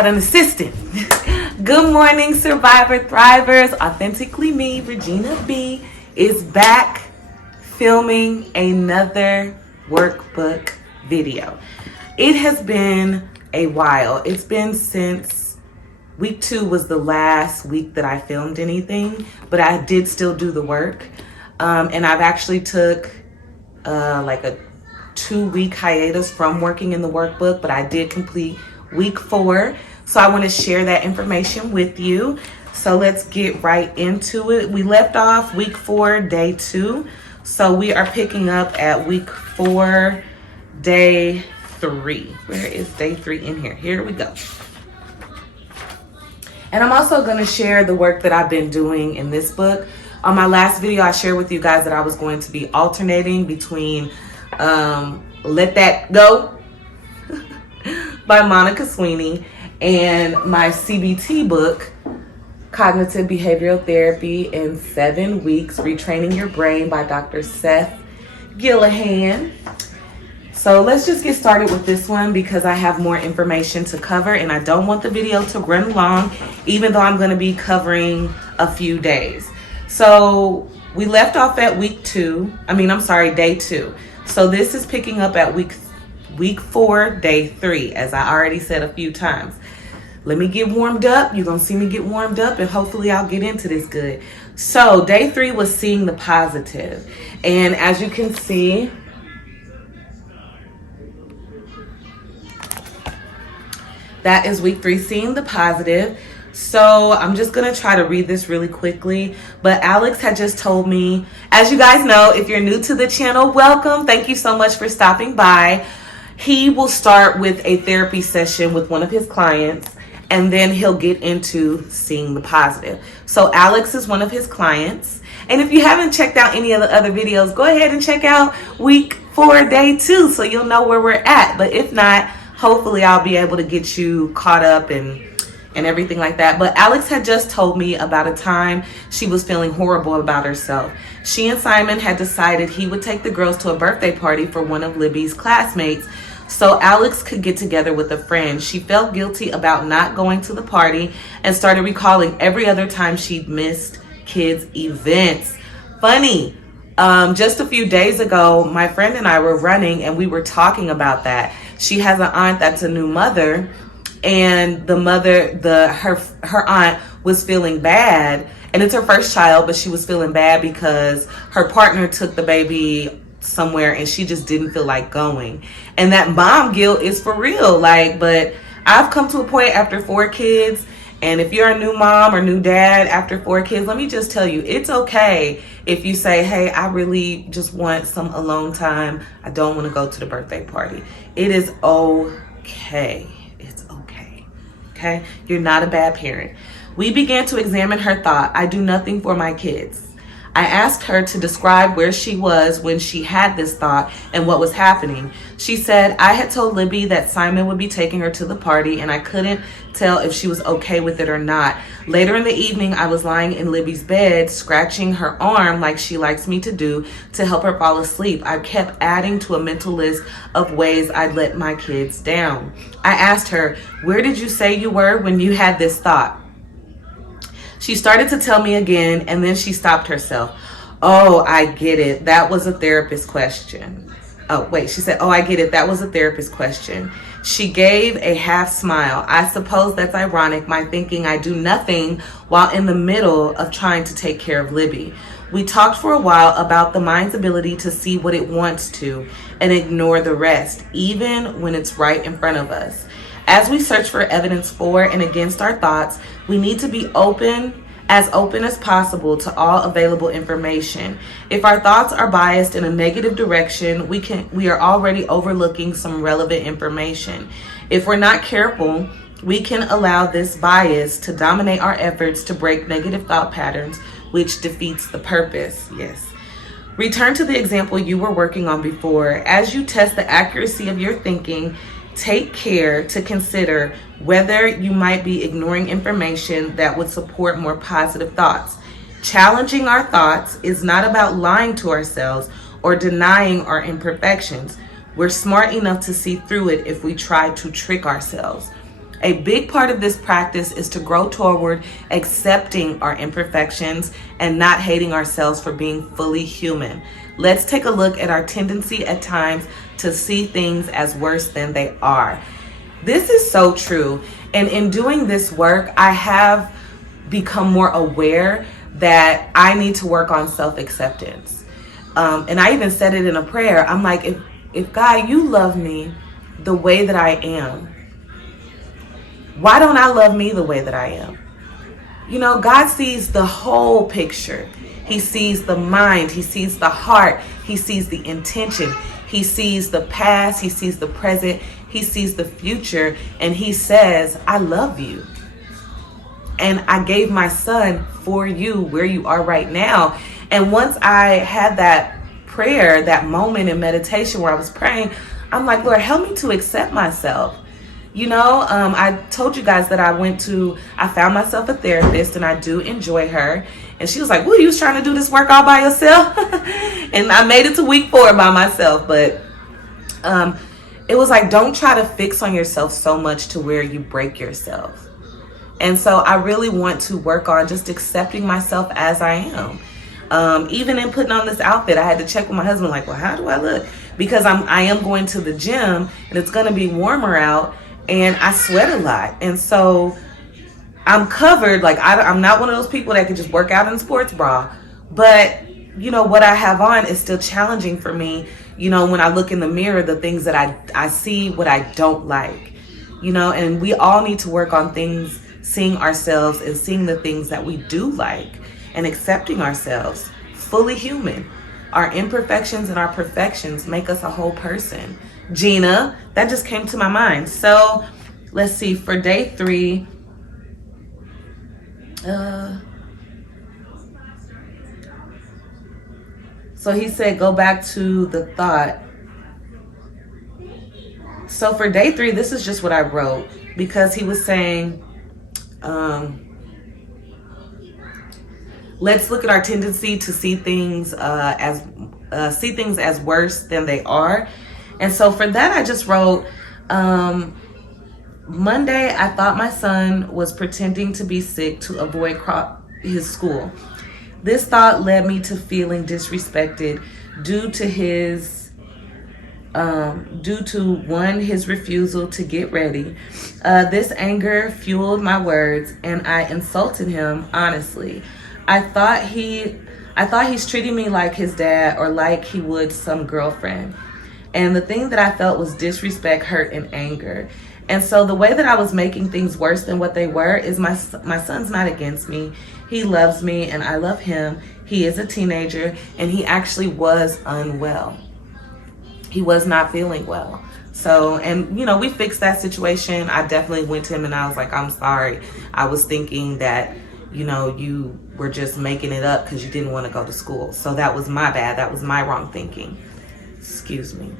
got an assistant. Good morning, Survivor Thrivers. Authentically Me, Regina B, is back filming another workbook video. It has been a while. It's been since week 2 was the last week that I filmed anything, but I did still do the work. And I've actually took like a 2-week hiatus from working in the workbook, but I did complete week 4. So I want to share that information with you. So let's get right into it. We left off week 4, day 2. So we are picking up at week 4, day 3. Where is day 3 in here? Here we go. And I'm also going to share the work that I've been doing in this book. On my last video, I shared with you guys that I was going to be alternating between Let That Go by Monica Sweeney and my CBT book, Cognitive Behavioral Therapy in 7 Weeks, Retraining Your Brain by Dr. Seth Gillihan. So let's just get started with this one because I have more information to cover and I don't want the video to run long, even though I'm going to be covering a few days. So we left off at day 2. So this is picking up at week 4, day 3, as I already said a few times. Let me get warmed up. You're going to see me get warmed up and hopefully I'll get into this good. So day 3 was seeing the positive. And as you can see, that is week 3, seeing the positive. So I'm just going to try to read this really quickly. But Alex had just told me, as you guys know, if you're new to the channel, welcome. Thank you so much for stopping by. He will start with a therapy session with one of his clients, and then he'll get into seeing the positive. So Alex is one of his clients. And if you haven't checked out any of the other videos, go ahead and check out week 4, day 2, so you'll know where we're at. But if not, hopefully I'll be able to get you caught up and everything like that. But Alex had just told me about a time she was feeling horrible about herself. She and Simon had decided he would take the girls to a birthday party for one of Libby's classmates so Alex could get together with a friend. She felt guilty about not going to the party and started recalling every other time she'd missed kids' events. Funny. Just a few days ago, my friend and I were running and we were talking about that. She has an aunt that's a new mother, and her aunt was feeling bad, and it's her first child, but she was feeling bad because her partner took the baby somewhere and she just didn't feel like going. And that mom guilt is for real. But I've come to a point after 4 kids, and if you're a new mom or new dad after 4 kids, let me just tell you, it's okay if you say, hey, I really just want some alone time. I don't want to go to the birthday party. It is okay. It's okay. Okay? You're not a bad parent. We began to examine her thought. I do nothing for my kids. I asked her to describe where she was when she had this thought and what was happening. She said, I had told Libby that Simon would be taking her to the party and I couldn't tell if she was okay with it or not. Later in the evening, I was lying in Libby's bed, scratching her arm like she likes me to do to help her fall asleep. I kept adding to a mental list of ways I'd let my kids down. I asked her, where did you say you were when you had this thought? She started to tell me again, and then she stopped herself. Oh, I get it. That was a therapist question. Oh, wait, she said, oh, I get it. That was a therapist question. She gave a half smile. I suppose that's ironic, my thinking I do nothing while in the middle of trying to take care of Libby. We talked for a while about the mind's ability to see what it wants to and ignore the rest, even when it's right in front of us. As we search for evidence for and against our thoughts, we need to be open as possible to all available information. If our thoughts are biased in a negative direction, we are already overlooking some relevant information. If we're not careful, we can allow this bias to dominate our efforts to break negative thought patterns, which defeats the purpose. Yes. Return to the example you were working on before. As you test the accuracy of your thinking, take care to consider whether you might be ignoring information that would support more positive thoughts. Challenging our thoughts is not about lying to ourselves or denying our imperfections. We're smart enough to see through it if we try to trick ourselves. A big part of this practice is to grow toward accepting our imperfections and not hating ourselves for being fully human. Let's take a look at our tendency at times to see things as worse than they are. This is so true. And in doing this work, I have become more aware that I need to work on self-acceptance. And I even said it in a prayer. I'm like, if God, you love me the way that I am, why don't I love me the way that I am? You know, God sees the whole picture. He sees the mind. He sees the heart. He sees the intention. He sees the past. He sees the present. He sees the future. And he says, I love you. And I gave my son for you where you are right now. And once I had that prayer, that moment in meditation where I was praying, I'm like, Lord, help me to accept myself. You know, I told you guys that I found myself a therapist, and I do enjoy her. And she was like, well, you was trying to do this work all by yourself? And I made it to week 4 by myself. But it was like, don't try to fix on yourself so much to where you break yourself. And so I really want to work on just accepting myself as I am. Even in putting on this outfit, I had to check with my husband, like, well, how do I look? Because I am going to the gym, and it's going to be warmer out, and I sweat a lot. And so I'm covered. Like, I'm not one of those people that can just work out in a sports bra. But, you know, what I have on is still challenging for me. You know, when I look in the mirror, the things that I see what I don't like. You know, and we all need to work on things, seeing ourselves and seeing the things that we do like, and accepting ourselves, fully human. Our imperfections and our perfections make us a whole person. Gina, that just came to my mind. So let's see, for day 3, so he said, go back to the thought. So for day 3, this is just what I wrote, because he was saying, let's look at our tendency to see things as worse than they are. And so for that, I just wrote, Monday, I thought my son was pretending to be sick to avoid his school. This thought led me to feeling disrespected due to his refusal to get ready. This anger fueled my words, and I insulted him honestly. I thought he's treating me like his dad or like he would some girlfriend. And the thing that I felt was disrespect, hurt, and anger. And so the way that I was making things worse than what they were is my son's not against me. He loves me and I love him. He is a teenager and he actually was unwell. He was not feeling well. So, and you know, we fixed that situation. I definitely went to him and I was like, I'm sorry. I was thinking that, you know, you were just making it up because you didn't want to go to school. So that was my bad. That was my wrong thinking. Excuse me.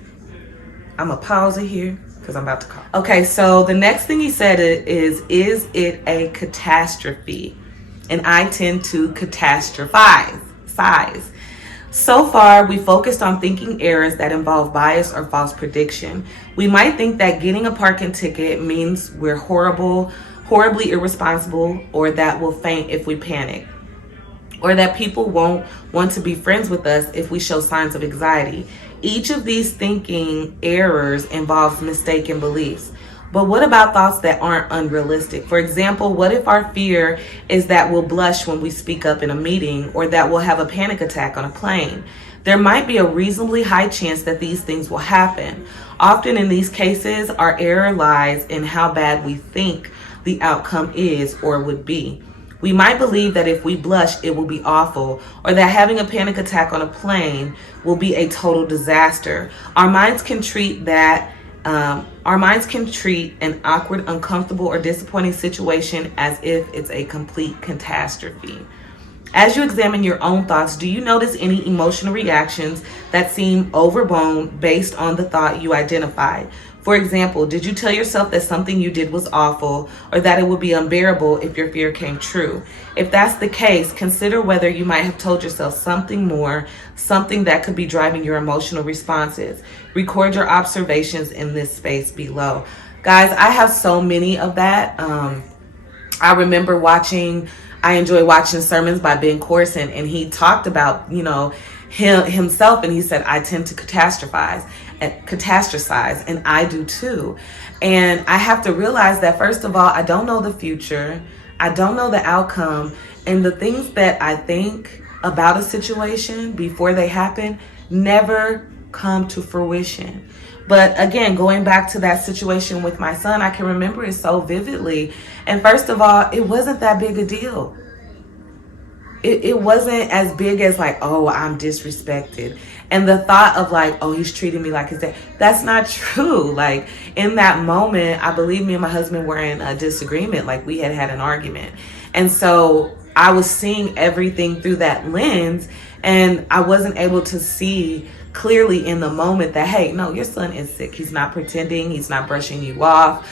I'm going to pause it here because I'm about to call. Okay, so the next thing he said is it a catastrophe? And I tend to catastrophize. So far, we focused on thinking errors that involve bias or false prediction. We might think that getting a parking ticket means we're horribly irresponsible, or that we'll faint if we panic, or that people won't want to be friends with us if we show signs of anxiety. Each of these thinking errors involves mistaken beliefs. But what about thoughts that aren't unrealistic? For example, what if our fear is that we'll blush when we speak up in a meeting, or that we'll have a panic attack on a plane? There might be a reasonably high chance that these things will happen. Often in these cases, our error lies in how bad we think the outcome is or would be. We might believe that if we blush, it will be awful, or that having a panic attack on a plane will be a total disaster. Our minds can treat an awkward, uncomfortable, or disappointing situation as if it's a complete catastrophe. As you examine your own thoughts, do you notice any emotional reactions that seem overblown based on the thought you identified? For example, did you tell yourself that something you did was awful, or that it would be unbearable if your fear came true? If that's the case, consider whether you might have told yourself something more, something that could be driving your emotional responses. Record your observations in this space below. Guys, I have so many of that. I remember I enjoy watching sermons by Ben Corson, and he talked about, himself, and he said, I tend to catastrophize, and I do too. And I have to realize that, first of all, I don't know the future. I don't know the outcome. And the things that I think about a situation before they happen never come to fruition. But again, going back to that situation with my son, I can remember it so vividly. And first of all, it wasn't that big a deal. It wasn't as big as like, oh, I'm disrespected. And the thought of like, oh, he's treating me like his dad. That's not true. Like in that moment, I believe me and my husband were in a disagreement. Like we had an argument. And so I was seeing everything through that lens, and I wasn't able to see clearly in the moment that, hey, no, your son is sick. He's not pretending. He's not brushing you off.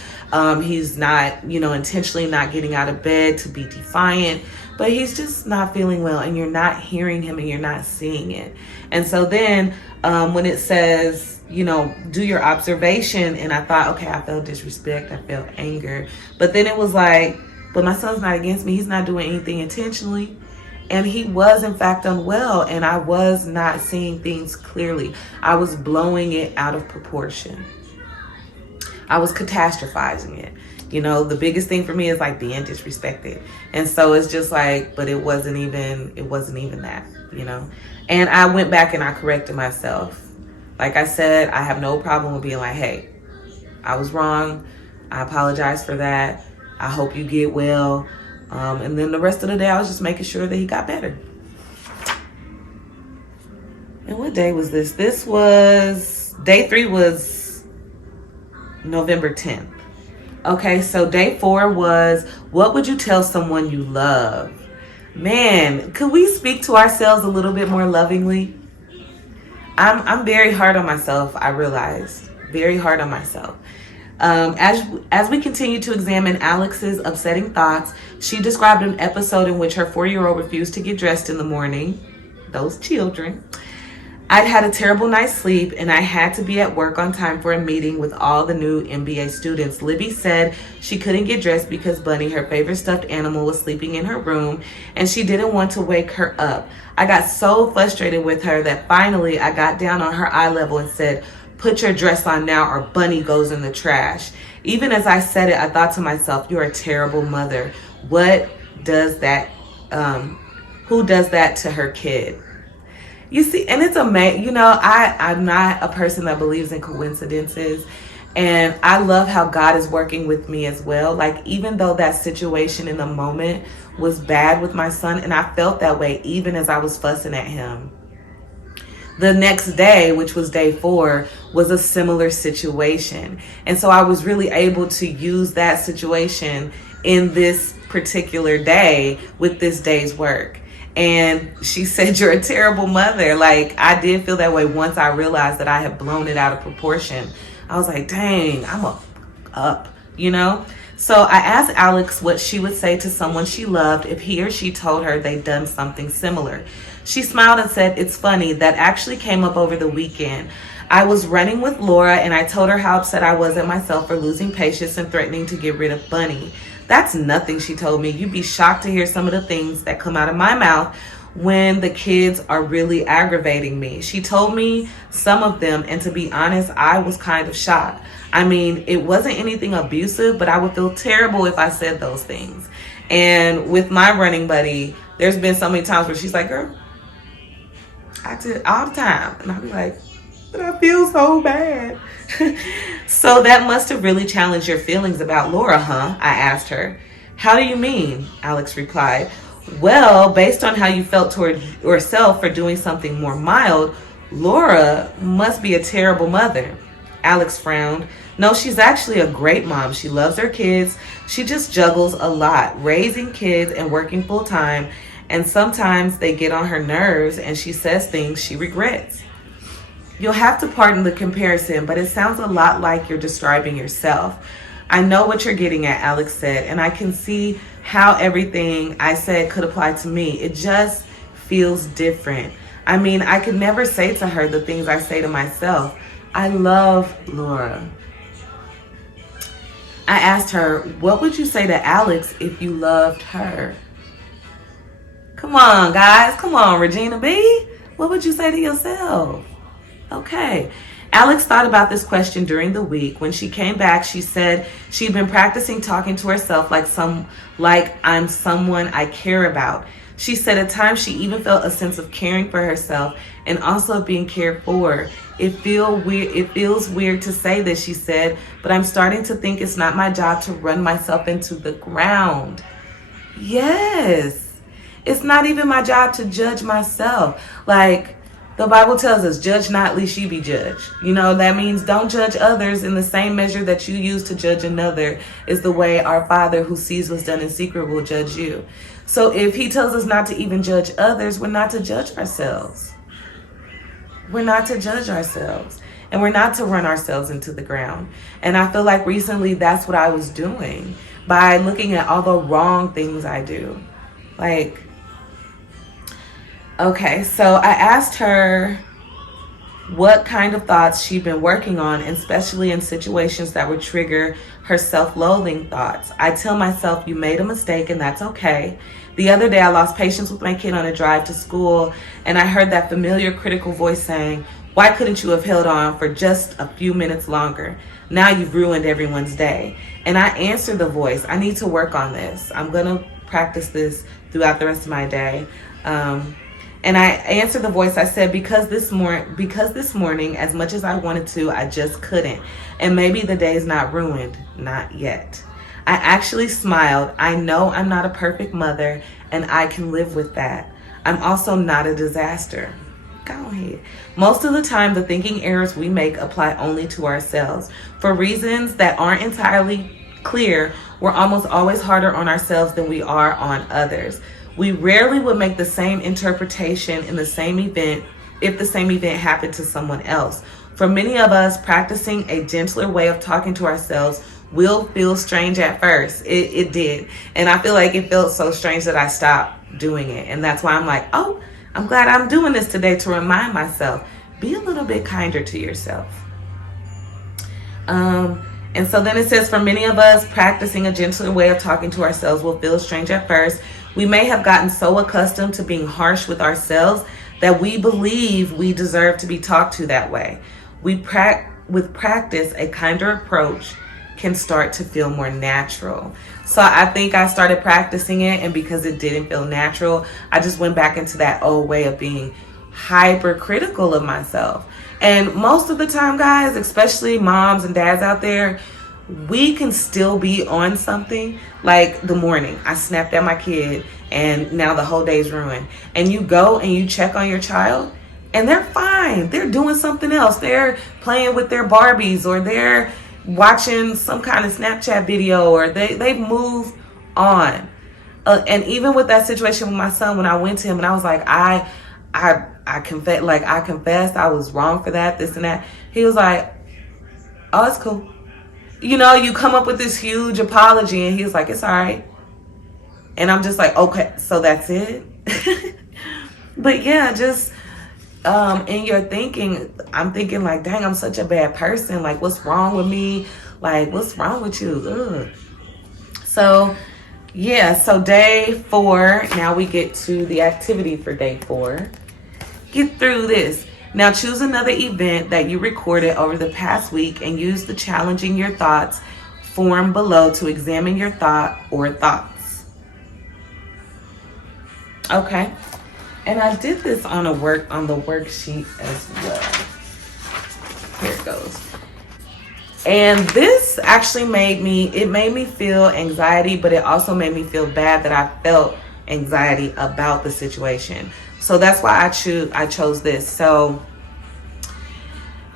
He's not, intentionally not getting out of bed to be defiant, but he's just not feeling well, and you're not hearing him and you're not seeing it. And so then when it says, do your observation, and I thought, okay, I felt disrespect, I felt anger, but then it was like, but my son's not against me. He's not doing anything intentionally. And he was, in fact, unwell, and I was not seeing things clearly. I was blowing it out of proportion. I was catastrophizing it. The biggest thing for me is like being disrespected. And so it's just like, but it wasn't even that, And I went back and I corrected myself. Like I said, I have no problem with being like, hey, I was wrong. I apologize for that. I hope you get well. And then the rest of the day, I was just making sure that he got better. And what day was this? Day 3 was November 10th. Okay, so day 4 was, what would you tell someone you love? Man, could we speak to ourselves a little bit more lovingly? I'm very hard on myself, I realized. Very hard on myself. As we continue to examine Alex's upsetting thoughts, she described an episode in which her 4-year-old refused to get dressed in the morning. Those children. I'd had a terrible night's sleep, and I had to be at work on time for a meeting with all the new MBA students. Libby said she couldn't get dressed because Bunny, her favorite stuffed animal, was sleeping in her room, and she didn't want to wake her up. I got so frustrated with her that finally I got down on her eye level and said, put your dress on now or Bunny goes in the trash. Even as I said it, I thought to myself, you're a terrible mother. What does that, who does that to her kid? You see, and it's amazing, I'm not a person that believes in coincidences. And I love how God is working with me as well. Like, even though that situation in the moment was bad with my son, and I felt that way even as I was fussing at him, the next day, which was day 4, was a similar situation. And so I was really able to use that situation in this particular day with this day's work. And she said, you're a terrible mother. Like, I did feel that way once I realized that I had blown it out of proportion. I was like, dang, I'm up. So I asked Alex what she would say to someone she loved if he or she told her they'd done something similar. She smiled and said, it's funny, that actually came up over the weekend. I was running with Laura, and I told her how upset I was at myself for losing patience and threatening to get rid of Bunny. That's nothing, she told me. You'd be shocked to hear some of the things that come out of my mouth when the kids are really aggravating me. She told me some of them, and to be honest, I was kind of shocked. I mean, it wasn't anything abusive, but I would feel terrible if I said those things. And with my running buddy, there's been so many times where she's like, girl, I did all the time. And I'll be like, but I feel so bad. So that must have really challenged your feelings about Laura, huh? I asked her. How do you mean? Alex replied. Well, based on how you felt toward yourself for doing something more mild, Laura must be a terrible mother. Alex frowned. No, she's actually a great mom. She loves her kids. She just juggles a lot, raising kids and working full time. And sometimes they get on her nerves and she says things she regrets. You'll have to pardon the comparison, but it sounds a lot like you're describing yourself. I know what you're getting at, Alex said, and I can see how everything I said could apply to me. It just feels different. I mean, I could never say to her the things I say to myself. I love Laura. I asked her, what would you say to Alex if you loved her? Come on, guys. Come on, Regina B. What would you say to yourself? Okay. Alex thought about this question during the week. When she came back, she said she'd been practicing talking to herself like I'm someone I care about. She said at times she even felt a sense of caring for herself and also being cared for. It feels weird to say this, she said, but I'm starting to think it's not my job to run myself into the ground. Yes. It's not even my job to judge myself. Like, the Bible tells us, judge not, lest ye be judged. You know, that means don't judge others in the same measure that you use to judge another is the way our Father who sees what's done in secret will judge you. So if he tells us not to even judge others, we're not to judge ourselves. We're not to judge ourselves. And we're not to run ourselves into the ground. And I feel like recently that's what I was doing by looking at all the wrong things I do. Like, okay, so I asked her what kind of thoughts she'd been working on, especially in situations that would trigger her self-loathing thoughts. I tell myself, you made a mistake and that's okay. The other day I lost patience with my kid on a drive to school and I heard that familiar critical voice saying, why couldn't you have held on for just a few minutes longer? Now you've ruined everyone's day. And I answered the voice, I need to work on this. I'm gonna practice this throughout the rest of my day. And I answered the voice. I said, because this morning, as much as I wanted to, I just couldn't. And maybe the day's not ruined. Not yet. I actually smiled. I know I'm not a perfect mother, and I can live with that. I'm also not a disaster. Go ahead. Most of the time, the thinking errors we make apply only to ourselves. For reasons that aren't entirely clear, we're almost always harder on ourselves than we are on others. We rarely would make the same interpretation in the same event if the same event happened to someone else. For many of us, practicing a gentler way of talking to ourselves will feel strange at first. It did. And I feel like it felt so strange that I stopped doing it. And that's why I'm like, oh, I'm glad I'm doing this today to remind myself, be a little bit kinder to yourself. And so then it says, for many of us, practicing a gentler way of talking to ourselves will feel strange at first. We may have gotten so accustomed to being harsh with ourselves that we believe we deserve to be talked to that way. With practice, a kinder approach can start to feel more natural. So I think I started practicing it, and because it didn't feel natural, I just went back into that old way of being hypercritical of myself. And most of the time, guys, especially moms and dads out there, we can still be on something. Like the morning, I snapped at my kid and now the whole day's ruined. And you go and you check on your child and they're fine. They're doing something else. They're playing with their Barbies, or they're watching some kind of Snapchat video, or they move on. And even with that situation with my son, when I went to him and I was like, I confessed I was wrong for that, this and that. He was like, oh, it's cool. You know, you come up with this huge apology and he's like, it's all right. And I'm just like, okay, so that's it. But yeah, just in your thinking, I'm thinking like, dang, I'm such a bad person. Like, what's wrong with me? Like, what's wrong with you? Ugh. So yeah, so day 4, now we get to the activity for day 4. Get through this. Now choose another event that you recorded over the past week and use the challenging your thoughts form below to examine your thought or thoughts. Okay. And I did this on the worksheet as well. Here it goes. And this actually made me feel anxiety, but it also made me feel bad that I felt anxiety about the situation. So that's why I chose this. So,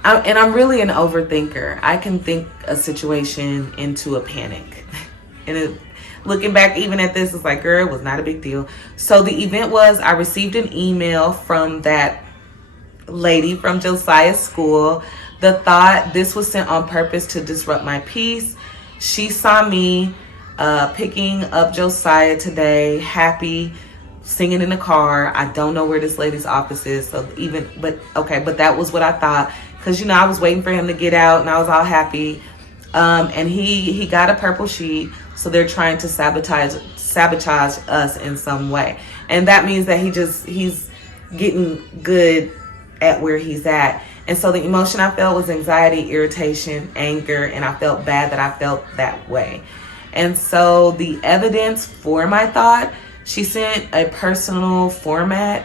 I'm really an overthinker. I can think a situation into a panic. And looking back even at this, it's like, girl, it was not a big deal. So the event was, I received an email from that lady from Josiah's school. The thought, this was sent on purpose to disrupt my peace. She saw me picking up Josiah today, happy, singing in the car. I don't know where this lady's office is. But that was what I thought. Because, I was waiting for him to get out and I was all happy. And he got a purple sheet, so they're trying to sabotage us in some way. And that means that he's getting good at where he's at. And so the emotion I felt was anxiety, irritation, anger, and I felt bad that I felt that way. And so the evidence for my thought, she sent a personal format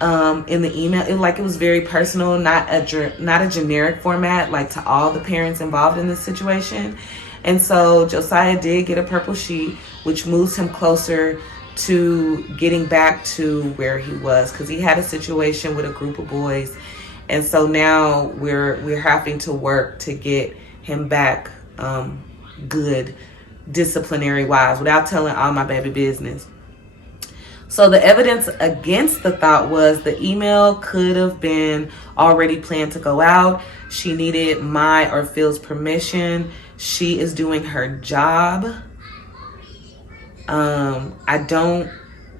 in the email. It was very personal, not a generic format, like to all the parents involved in this situation. And so Josiah did get a purple sheet, which moves him closer to getting back to where he was, because he had a situation with a group of boys. And so now we're having to work to get him back good disciplinary wise without telling all my baby business. So the evidence against the thought was the email could have been already planned to go out. She needed my or Phil's permission. She is doing her job. I don't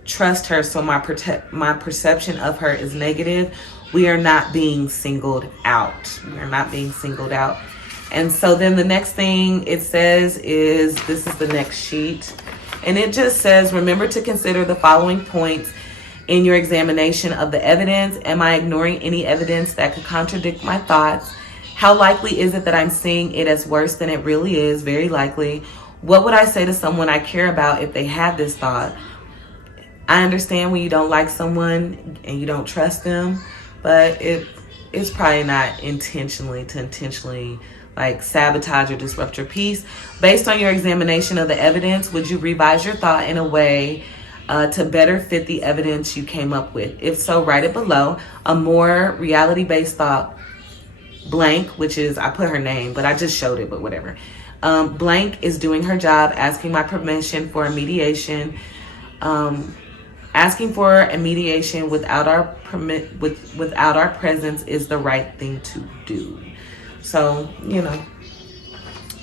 trust her, so my perception of her is negative. We are not being singled out. We are not being singled out. And so then the next thing it says is, this is the next sheet. And it just says, remember to consider the following points in your examination of the evidence. Am I ignoring any evidence that could contradict my thoughts? How likely is it that I'm seeing it as worse than it really is? Very likely. What would I say to someone I care about if they have this thought? I understand when you don't like someone and you don't trust them, but it's probably not intentionally like sabotage or disrupt your peace. Based on your examination of the evidence, would you revise your thought in a way to better fit the evidence you came up with? If so, write it below. A more reality-based thought, blank, which is, I put her name, but I just showed it, but whatever. Blank is doing her job, asking my permission for a mediation. Asking for a mediation without our without our presence is the right thing to do. So,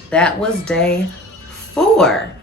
that was day 4.